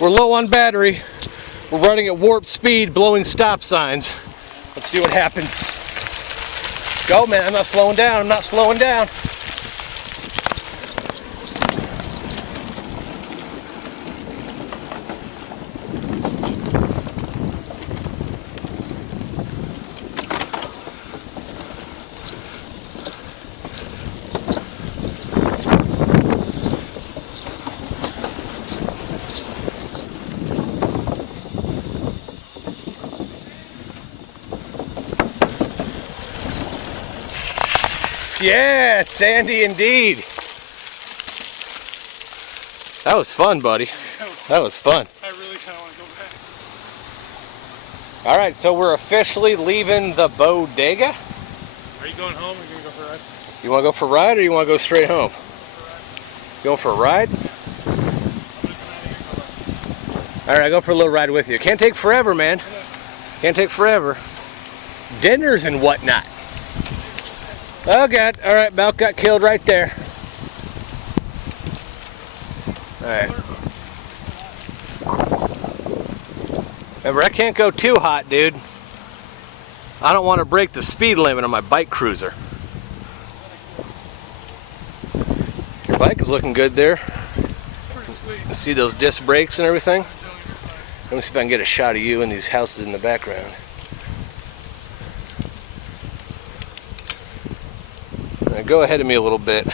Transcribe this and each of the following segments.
We're low on battery. We're running at warp speed, blowing stop signs. Let's see what happens. Go, man. I'm not slowing down. I'm not slowing down. Yeah, Sandy indeed. That was fun, buddy. That was fun. I really kind of want to go back. All right, so we're officially leaving the bodega. Are you going home or are you going to go for a ride? You want to go for a ride or you want to go straight home? Going for a ride? All right, I'll go for a little ride with you. Can't take forever, man. Can't take forever. Dinners and whatnot. Oh God, all right, Belk got killed right there. All right. Remember, I can't go too hot, dude. I don't want to break the speed limit on my bike cruiser. Your bike is looking good there. It's pretty sweet. See those disc brakes and everything? Let me see if I can get a shot of you and these houses in the background. Now go ahead of me a little bit.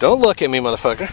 Don't look at me, motherfucker.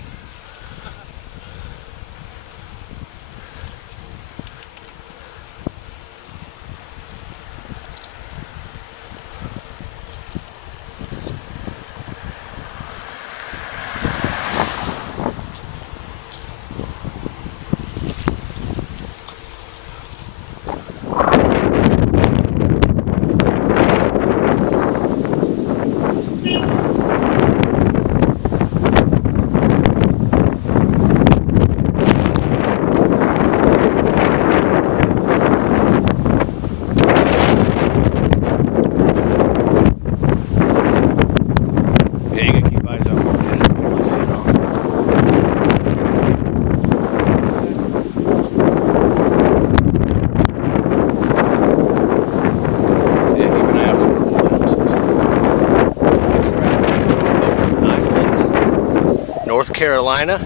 North Carolina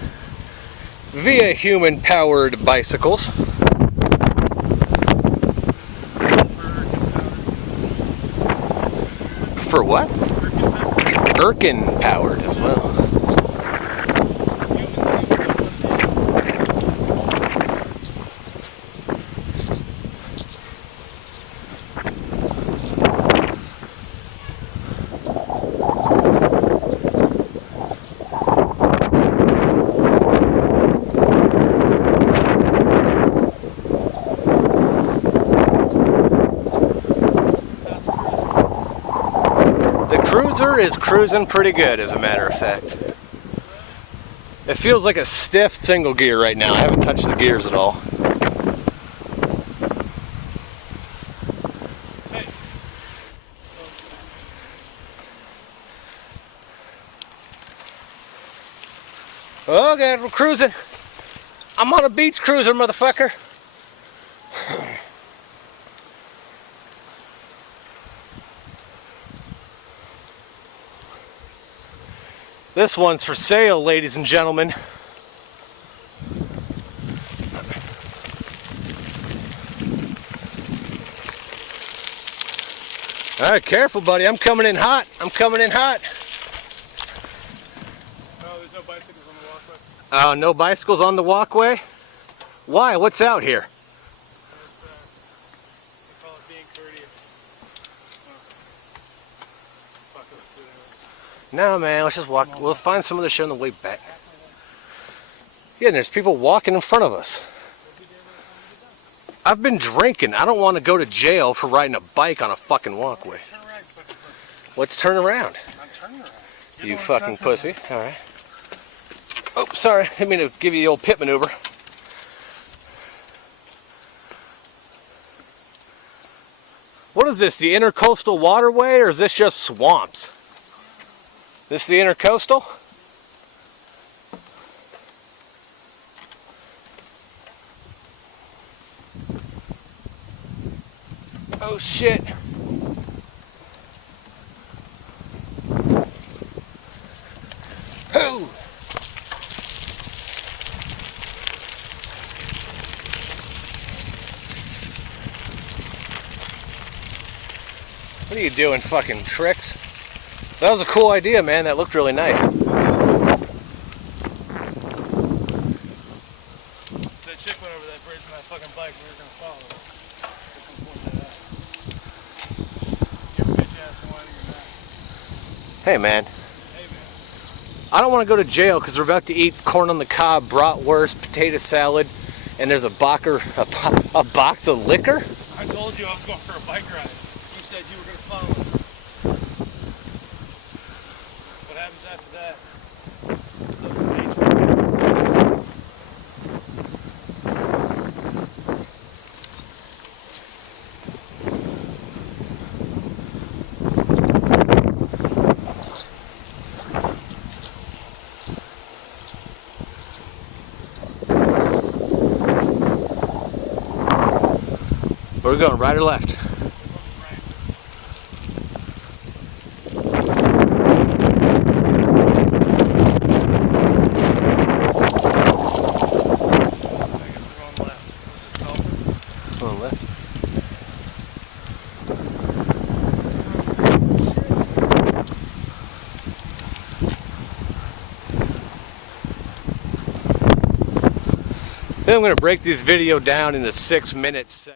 via human-powered bicycles. For what? Irken-powered as well. Is cruising pretty good, as a matter of fact. It feels like a stiff single gear right now. I haven't touched the gears at all. Oh God, we're cruising. I'm on a beach cruiser, motherfucker. This one's for sale, ladies and gentlemen. All right, careful, buddy. I'm coming in hot. I'm coming in hot. Oh, there's no bicycles on the walkway. Oh, no bicycles on the walkway? Why? What's out here? They call it being courteous. Fuck it, let's do it anyway. No, man, let's just walk. We'll find some other shit on the way back. Yeah, there's people walking in front of us. I've been drinking. I don't want to go to jail for riding a bike on a fucking walkway. Turn around, you fucking pussy. Let's turn around. I'm turning around. You fucking pussy. All right. Oh, sorry. I didn't mean to give you the old pit maneuver. What is this, the Intercoastal Waterway, or is this just swamps? This the Intercoastal? Oh shit. Oh. What are you doing, fucking tricks? That was a cool idea, man. That looked really nice. That chick went over that bridge on that fucking bike. We were gonna follow her. Give a bitch ass one in your back. Hey, man. Hey, man. I don't want to go to jail because we're about to eat corn on the cob, bratwurst, potato salad, and there's a box of liquor. I told you I was going for a bike ride. You said you were gonna follow her. What happens after that? Where are we going, right or left? Going left. Then I'm going to break this video down into 6 minutes.